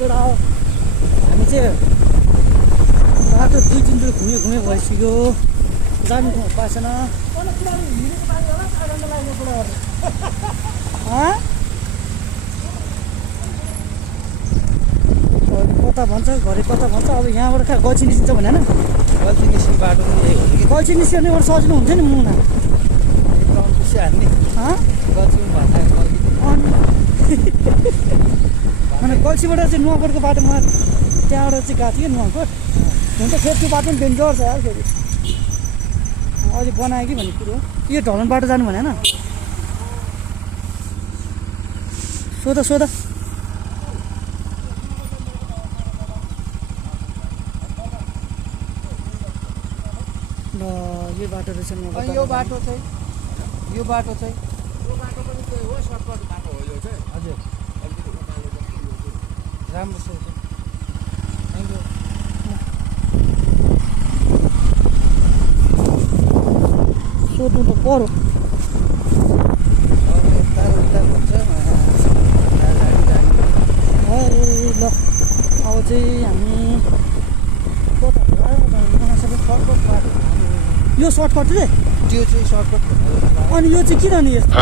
तर हामी चाहिँ बाटो 2-3 चोटि घुमे भइसक्यो जानु पाएको छैन कता भन्छ घरि कता भन्छ अब यहाँबाट कहाँ गल्छी निस्किन्छ भने होइन गल्छी निस्किने बाटो पनि यही हो कि गल्छी निस्किने एउटा सजिलो हुन्छ नि मुना ग्राउन्ड खुसी हान्ने गल्छी पनि अनि गल्छीबाट चाहिँ नुवाकोटको बाटोमा त्यहाँबाट चाहिँ गएको थियो नुवाकोट हुन त फेरि त्यो बाटो पनि डेन्जर छ यार फेरि अहिले बनायो कि भन्ने कुरो यो ढलन बाटो जानु भने होइन सोध ल यो बाटो रहेछ यो बाटो चाहिँ पनि त्यही हो सर्टकट बाटो हो यो चाहिँ हजुर अलिकति उकालो राम्रो छ थ्याङ्क यू सोध्नु त पर्यो ल अब चाहिँ हामी यो सर्टकट रे त्यो चाहिँ सर्टकट अनि यो चाहिँ किन नि यस्तो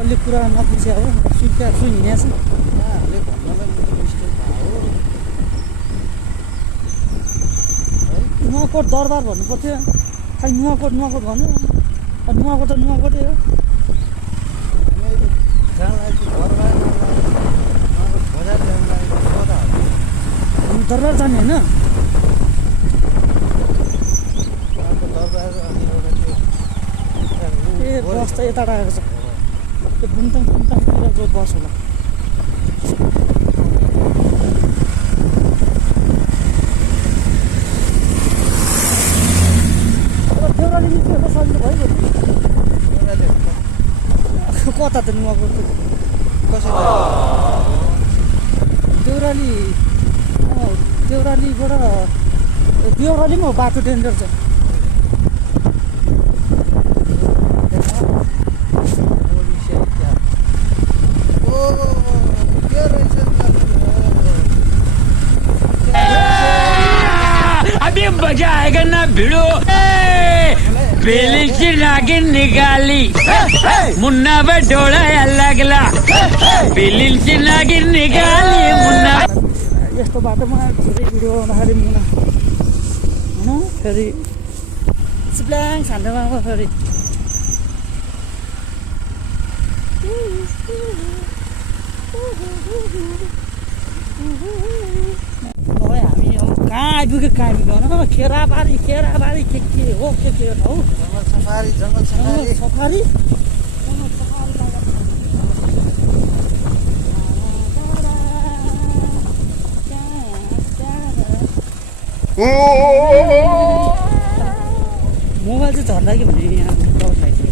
अलि कुरा नपुग्छ हो सुक्या छु हिँडेको छ नुवाकोट दरबार भन्नु पर्थ्यो खालि नुवाकोट भन्नु नुवाकोट त नुवाकोटै हो दरबार जाने होइन ए बस त यता आएको छ त्यो बुमताङतिर बस होला देउराली निस्क्यो होला सजिलो भयो कता त नुवाकोट कसरी देउरालीबाट देउरालीमा बाटो डेन्जर छ अभी मजा आएगा ना भिड़ो बेली से नागिन निकाली मुन्ना बटोड़ा लगला बेली से नागिन निकाली मुन्ना यस्तो बाटोमा धेरै भिडियो बनाउँदाखेरि मुना होइन फेरि सिप्ल्याङ छान्दैमा अब फेरि हामी अब कहाँ आइपुग्यो खेराबारी के हो के हो जङ्गल सफारी मोबाइल चाहिँ झर्दा कि भने यहाँ डर लाग्थ्यो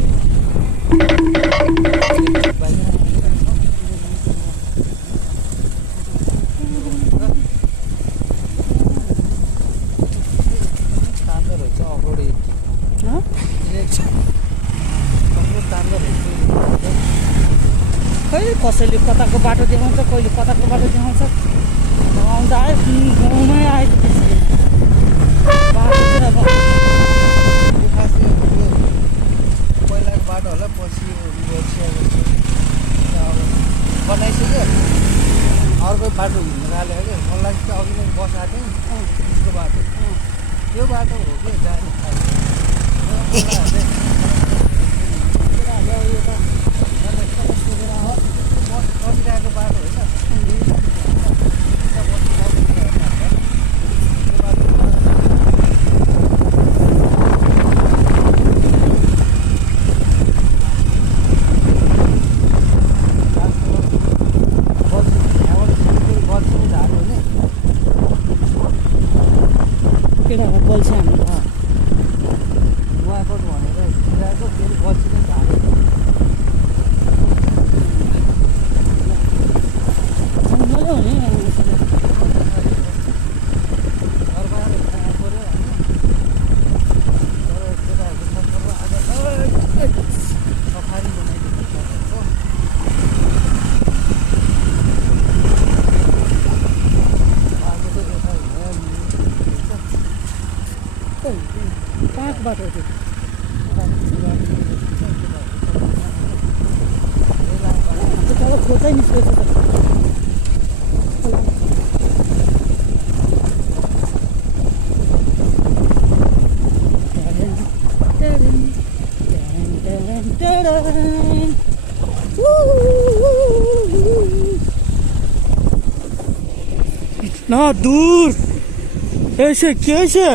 कहिले कसैले कताको बाटो देखाउँछ कहिले कताको बाटो देखाउँछ आउँदा आयो गाउँमै आयो बाटो चाहिँ अब पहिलाको बाटो होला पछि बनाइसक्यो अर्को बाटो हिँड्नु थाल्यो कि मलाई चाहिँ अघि नै बसाएको थिएँ त्यसको बाटो त्यो बाटो हो कि जाने बसिरहेको बाटो होइन केटाको बल्छी हाम्रो नुवाकोट भनेर हिँडिरहेको फेरि बल्छी नै झार्यो कस्तो बाटो हो त्यो तल खोल्दै निस्केको छ इतना दूर ऐसे कैसे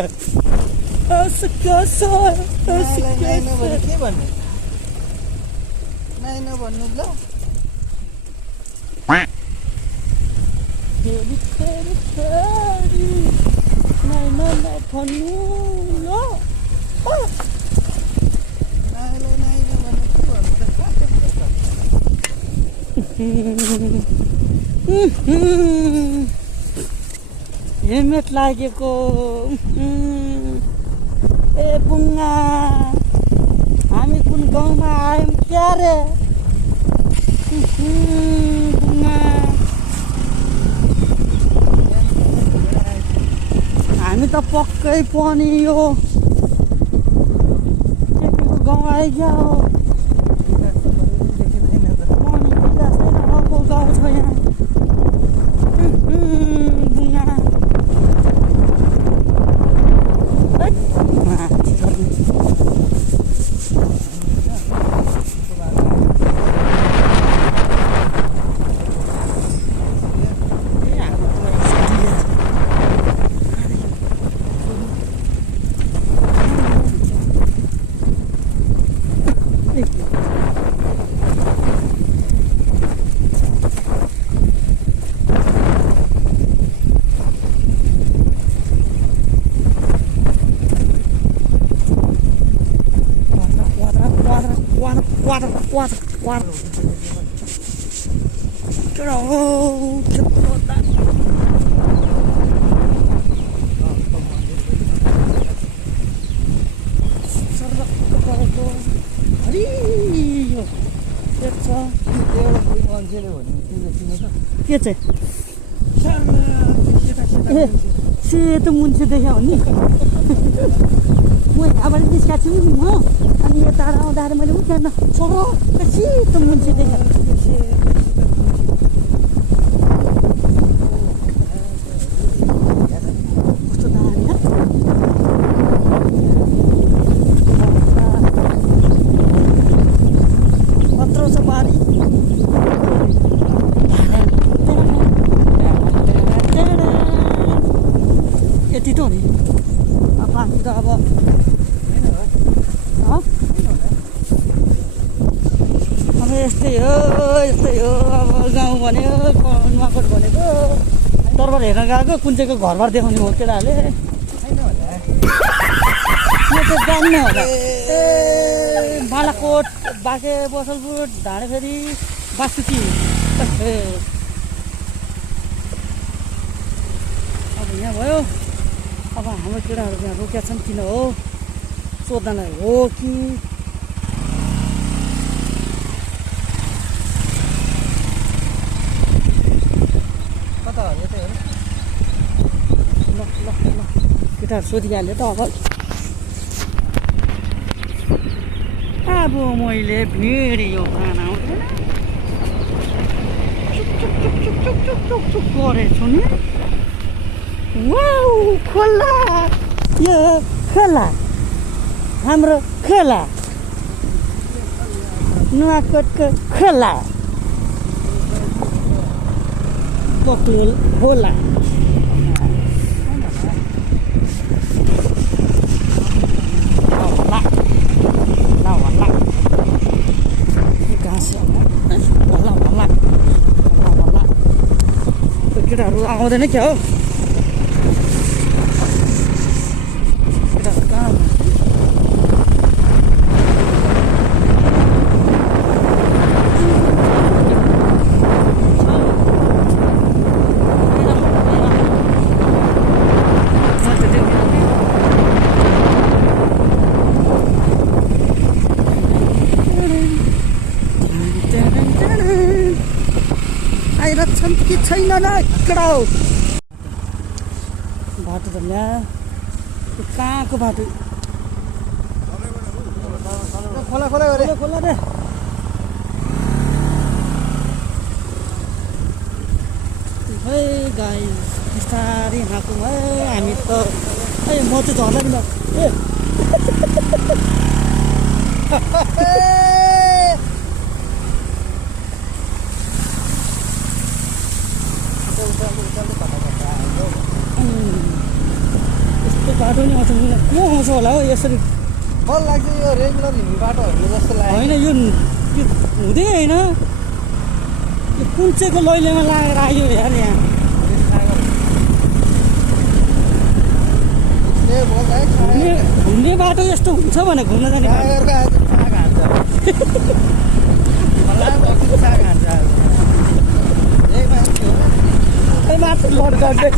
ऐसे कैसे ऐसे कैसे के भन्ने नाइ नभन्नु ल फेरि फेरि फेरि नाइ नभन्नु ल नाइलाई नाइ नभन्नु के भन्नु हेलमेट लागेको ए बुङ्गा हामी कुन गाउँमा आयौँ क्या रे बुङ्गा हामी त पक्कै पनि यो केटीको गाउँ आइगयो पनि विकास नै नभएको गाउँ छ यहाँ बुङ्गा water. के चाहिँ सेतो मुन्छे देख्यो भने म यहाँबाट निस्काएको छु नि हो अनि यता आउँदाखेरि मैले उठ्यान सेतो मुन्छे देखेँ कस्तो दामी कत्रो छ बारी यति त हो नि पानी त अब अब यस्तै हो अब गाउँ भन्यो नुवाकोट भनेको दरबार हेर्न गएको कुन चाहिँको घरबार देखाउने हो केटाहरूले यो त जान्ने होला ए बालाकोट बाँके बसलपुर ढाँडेफेरि बासुकी अब यहाँ भयो अब हाम्रो केटाहरू यहाँ रोकेका छन् किन हो सोध्नलाई हो कि कता हो यतै हो ल ल ल केटाहरू सोधिहाल्यो त अब मैले भिडियो बनाउँदैन चुक गरेछु नि वाउ खोला यो खोला हाम्रो खोला नुवाकोटको खोला पक्लुल होला केटाहरू आउँदैन क्या हो केटाहरू कहाँ आइरहेछन् कि छैन न केटा हो बाटो त यहाँ कहाँको बाटो खोला खोला गरे खोला दे है गाइस बिस्तारै हाँकौँ है हामी त ए म चाहिँ झर्दा नि ए यस्तो बाटो नि आउँछ मलाई को आउँछ होला हौ यसरी मलाई लाग्छ यो रेगुलर हिँड्ने बाटोहरू जस्तो लाग्यो होइन यो हुँदै होइन यो कुन चाहिँको लैलेमा लागेर आयो यार यहाँ घुम्ने बाटो यस्तो हुन्छ भने घुम्न जाने मात्र लड गर्दै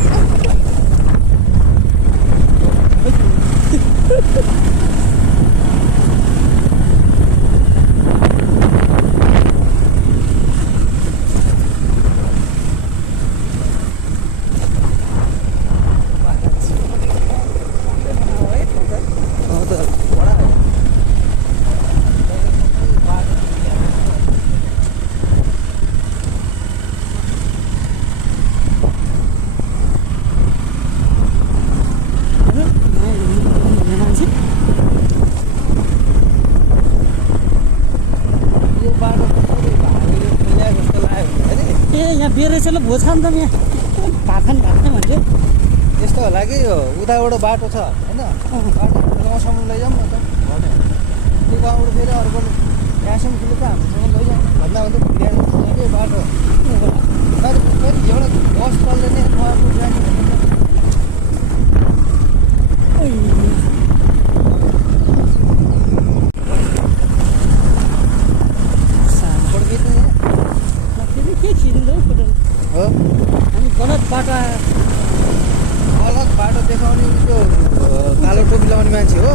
बेरेसेलो भोज खान्छ नि भात खाने भन्थ्यो यस्तो होला कि यो उताबाट बाटो छ होइन बाटो गाउँसम्म लैजाउँ न त त्यो गाउँबाट फेरि अर्को यहाँसम्म ठुलो त हामीसँग लैजाउँ भन्दा भन्दा के बाटो फेरि एउटा बस चल्दैन उहाँको जाने के खिच्नु हो हामी गलत बाटो गलत बाटो देखाउने त्यो कालो टोपी लगाउने मान्छे हो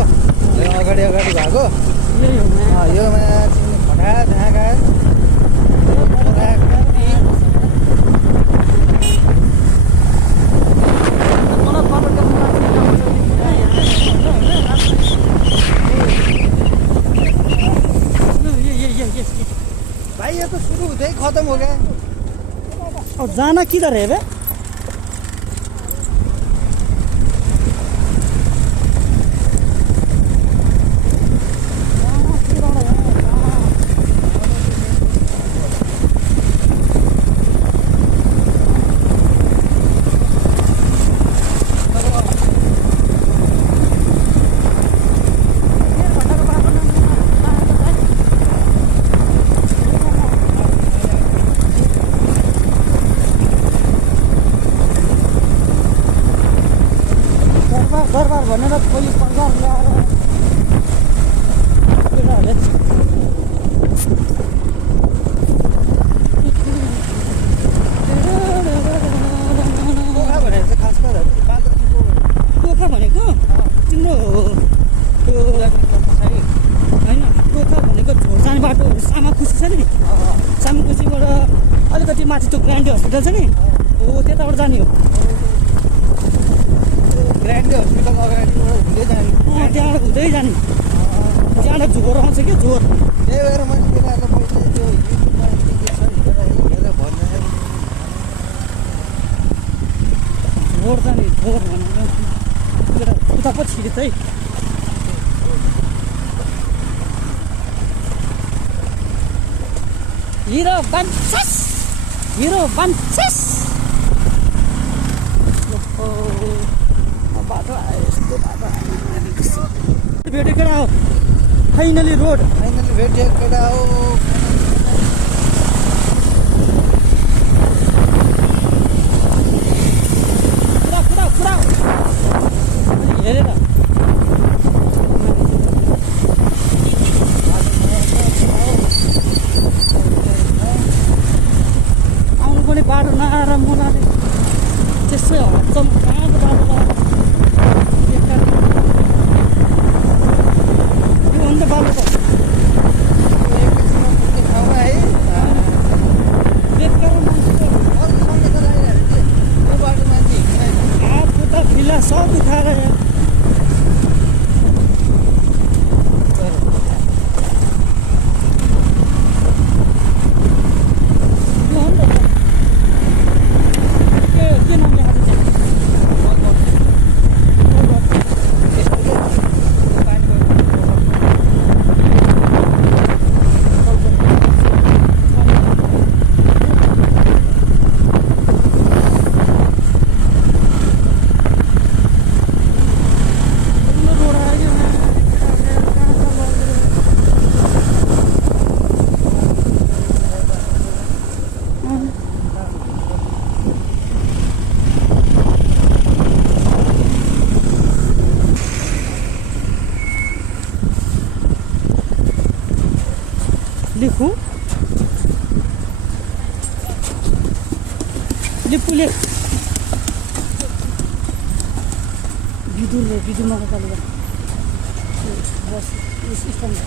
अगाडि अगाडि भएको यो मान्छे फटा ढाका भाइ यो त सुरु हुँदै खतम हो क्या अब जाना किधर है बे दरबार भनेर पुलिस प्रकार ल्याएर केटाहरूले गोखा भनेको तिम्रो त्यो होइन गोखा भनेको झोल जाने बाटो सामाखुसी छ नि सामाखुसीबाट अलिकति माथि त्यो ग्रान्डी हस्पिटल छ नि हो त्यताबाट जाने हो ग्रान्डी हस्पिटल अगाडिबाट हुँदै जाने त्यहाँबाट हुँदै जाने त्यहाँबाट झोर आउँछ कि झोर त्यही भएर मैले केटाहरूलाई पहिला त्यो युट्युबमा के छ हेरेर भनिरहेको झोर जाने झोर भनेर केटा उता पो छिरित है हिरो बान्छस बाटो आयो यस्तो बाटो आयो भेटेको केटा हो फाइनली रोड फाइनली भेटिएको केटा हो पुरा हेरेर आउनु पनि बाटो नआएर मलाई त्यसै हल्चम कहाँको बाटो यो अन्त बाटो त ठाउँमा है बेकार मान्छे अरूसँगै त लागिरहेको थियो त्यो बाटो मान्छे हिँड्दैन हात खुट्टा फिला सब उठाएर लिखु लिपुले बिदुर नगरपालिका बस स्ट्यान्ड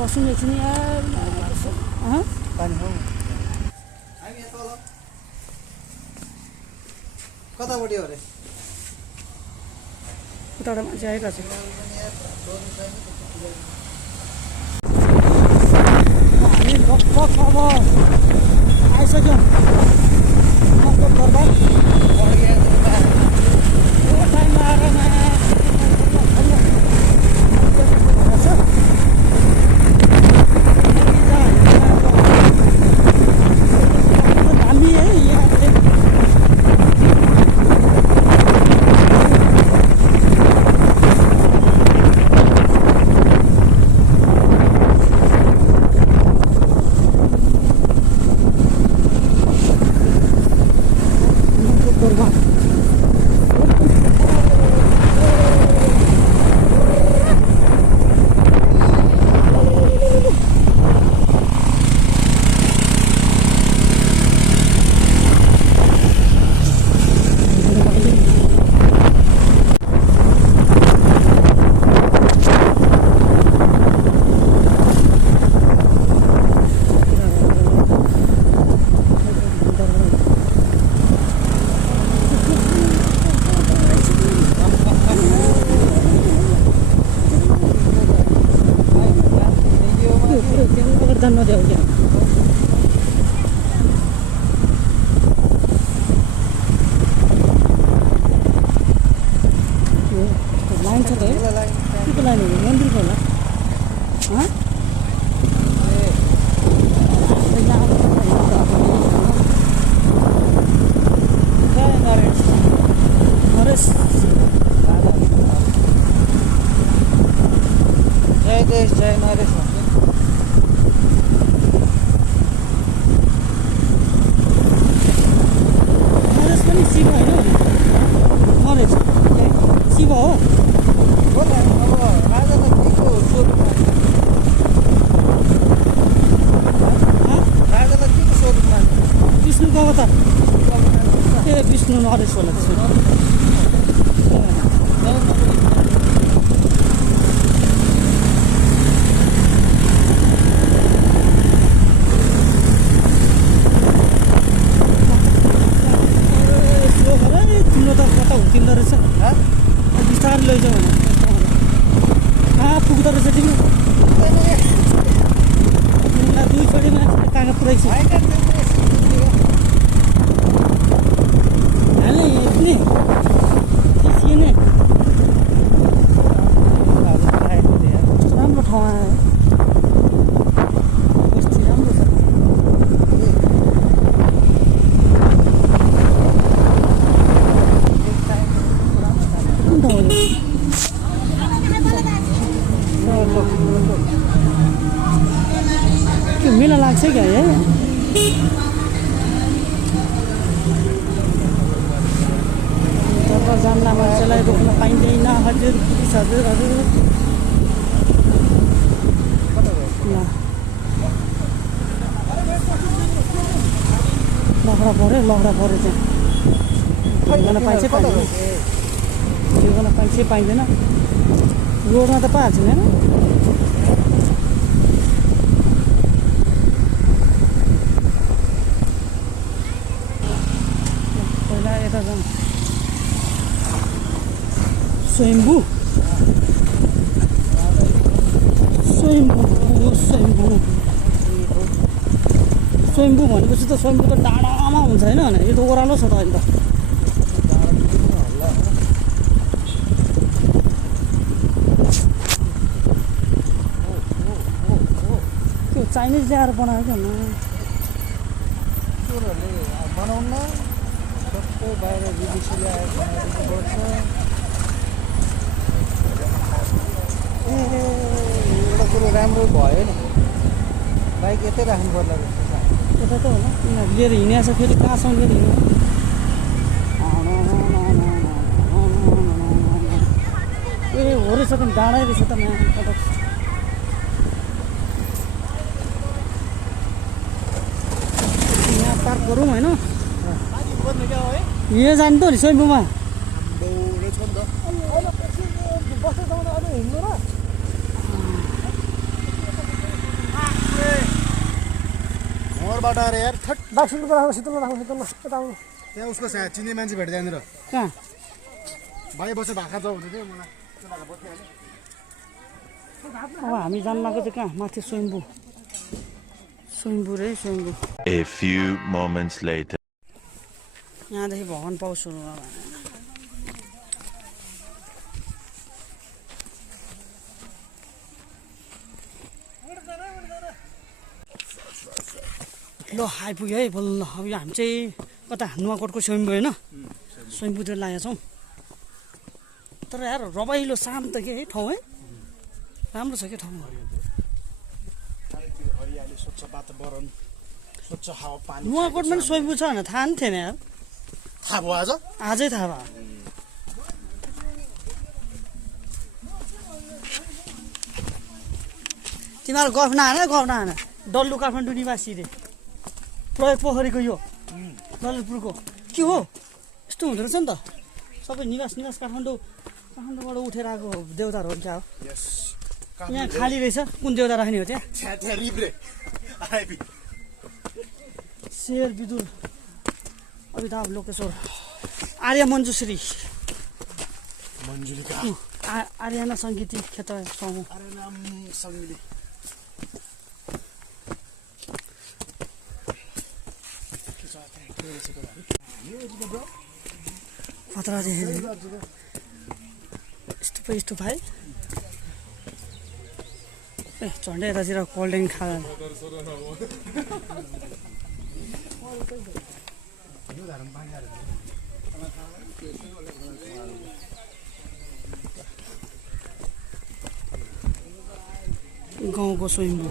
बस्नु एकछिन यार पानी हो हामी यहाँ तल कतापट्टि हो अरे उताबाट मान्छे आइरहेको छ हामी लगभग अब आइसक्यौँ मकवान दरबार टाइममा आएर दामी है यहाँ नदियो क्या लाइन छ त है के को लाइन हो मन्दिरको होला नरेश जय देश जय नरेश शिव होइन नरेश शिव हो अब राजा त केको स्वरूपमा राजा त केको स्वरूपमा विष्णुको अवतार ए विष्णु नरेश होला त्यसो तिम्रो त कता हुर्किँदो रहेछ बिस्तारै लैजाऊ भने कहाँ पुग्दो रहेछ तिमी तिमीलाई दुई छोडीमा कहाँ पुऱ्याइछु हाल्ने यति थिएन राम्रो ठाउँ आयो बस्ती राम्रो छ त्यो मेला लाग्छ क्या है दरबार जान्दा मान्छेलाई रोक्न पाइँदैन हजुर पुलिस हजुरहरू लहरा पऱ्यो त्यहाँ गर्न पाइन्छ पाइँदैन यो गर्न पाइन्छ पाइँदैन रोडमा त पाइहाल्छ नि होइन पहिला यता जाउँ स्वयम्भू भनेपछि त स्वयम्भू त डाँडामा हुन्छ होइन यो त ओह्रालो छ त अहिले त त्यो चाइनिज ल्याएर बनायो क्या बनाउन सबै बाहिर विदेशी ल्याएर बनाएर राम्रो भयो नि बाइक यतै राख्नु पर्ला जस्तो छ यता त होला यिनीहरू लिएर हिँडेको छ फेरि कहाँसम्म लिएर हिँड्नु ए हो रहेछ त डाँडै रहेछ त यहाँ पार्क गरौँ होइन यहाँ जानु त नि स्वयम्भूमा घरबाट आएर यार थट बाक्सुको राख्नु शीतल राख्नु शीतल यता आउनु त्यहाँ उसको चिन्ने मान्छे भेट त्यहाँनिर कहाँ भाइ बसेर भाका जाऊ हुँदै थियो मलाई अब हामी जानु लाग्यो चाहिँ कहाँ माथि स्वयम्भू स्वयम्भू रे Swayambhu A few moments later. यहाँदेखि भगवान पाउ सुरु ल आइपुग्यो है बल्ल अब यो हामी चाहिँ कता नुवाकोटको स्वयम्भू होइन स्वयम्भूतिर लागेका छौँ तर यार रमाइलो शान्त के है ठाउँ है राम्रो छ क्या ठाउँ हरियाली स्वच्छ वातावरण स्वच्छ हावा पानी नुवाकोटमा पनि स्वयम्भू छ भनेर थाहा नि थिएन यार थाहा भयो आज आजै थाहा भयो तिमीहरू गफ नहान डल्लु काठमाडौँ निवासी रे प्रयोग पोखरीको यो ललितपुरको के हो यस्तो हुँदो रहेछ नि त सबै निवास काठमाडौँबाट उठेर आएको देवताहरू हो क्या हो यहाँ खाली रहेछ कुन देवता राख्ने हो त्यहाँ शेर विदुर अमिताभ लोकेश्वर आर्य मञ्जुश्री आर्यना सङ्गीति क्षेत्र समूह खतरा यस्तो भाइ ए झन्डै यतातिर कोल्ड ड्रिङ्क खाँदा गाउँको स्वयम्भू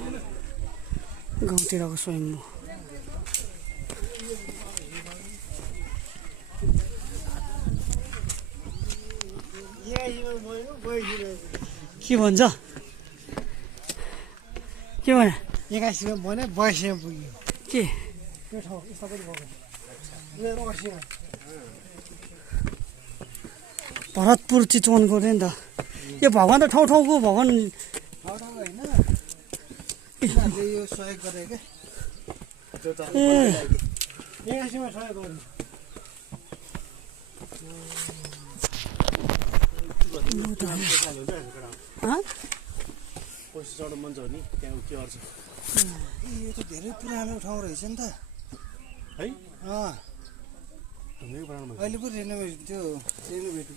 गाउँतिरको स्वयम्भू के भन्छ के भने एक्काइसमा भने 22 पुग्यो के भरतपुर चितवनको रे नि त यो भगवान् त ठाउँ ठाउँको भगवान् यो सहयोग गरे के ए पैसा चढ्नु मन छ नि त्यहाँ के गर्छ यो त धेरै पुरानो ठाउँ रहेछ नि त है अहिले पो रेनोभेट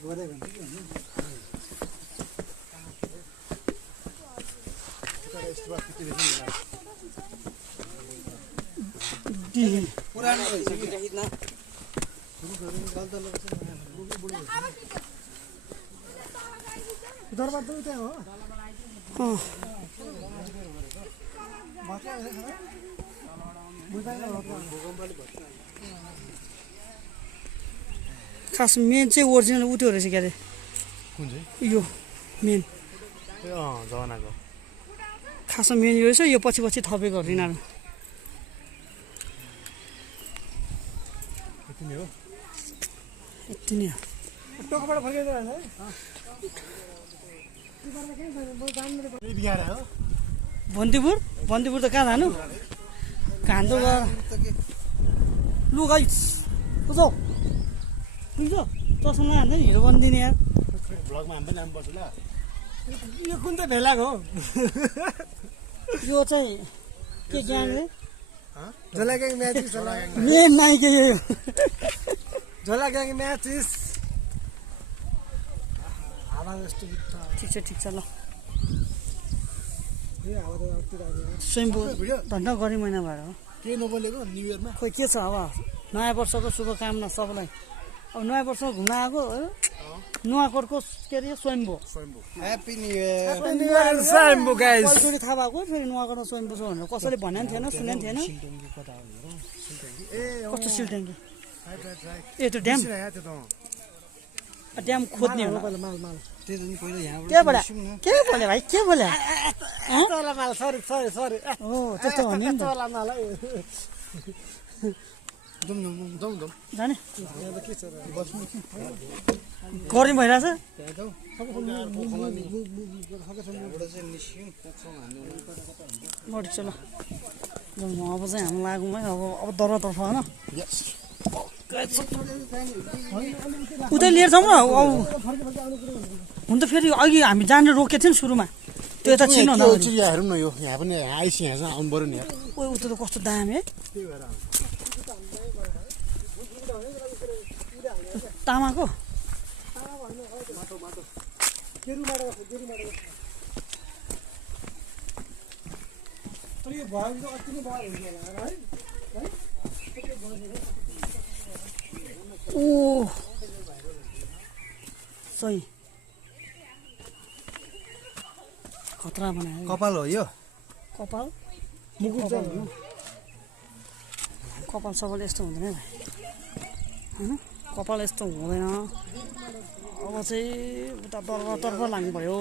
गरेको पुरानो रहेछ कि दरबार त त्यहाँ हो खास मेन चाहिँ ओरिजिनल उत्यो रहेछ क्या अरे यो मेन जमानाको खासमा मेन यो रहेछ यो पछि पछि थपेको यिनीहरू यति नै हो टोकबाट फर्केको है बन्दीपुर त कहाँ जानु घान्डो लु गाइस बुझौ बुझ्छ चस्मा हान्दै हिरो बनिदिने यार ब्लगमा हामी पनि नाम पर्छ ल यो कुन चाहिँ भेलाको हो यो चाहिँ के ग्याङ रे झोला ग्याङ म्याचिस मेन नाइके यो झोला ग्याङ म्याचिस हावा जस्तो ठिक छ ल स्वयम्भू झन्डा गरी महिना भएर हो के नबोलेको न्यु इयरमा खोइ के छ अब नयाँ वर्षको शुभकामना सबैलाई अब नयाँ वर्ष घुम्न आएको हो नुवाकोटको के अरे स्वयम्भू ह्याप्पी न्यु इयर कहिले थाहा भएको फेरि नुवाकोटमा स्वयम्भू छ भनेर कसैले भनेको थिएन सुनेको थिएन कस्तो सिलट्याङ्की ए त्यो ड्याम ड्याम खोज्ने हो त्यो नि पहिला यहाँबाट के बोले के बोले भाइ के बोले सरी हो त्यस्तो भन्यो नि त जाउँ जाने गर्मी भइरहेछ चलो अब चाहिँ हामी लागौँ है अब दरबारतर्फ होइन उतै लिएर जाउँ न हुन त फेरि अघि हामी जाने रोकेको थियौँ नि सुरुमा त्यो यता छिर्नु हेरौँ न यो यहाँ पनि आइस यहाँ आउनु पऱ्यो नि ओ उता त कस्तो दामी है तामाको ओ सही खतरा बनायो कपाल हो यो कपाल कपाल सपाल यस्तो हुँदैन भाइ होइन कपाल यस्तो हुँदैन अब चाहिँ उता दरबारतर्फ लाग्नु पऱ्यो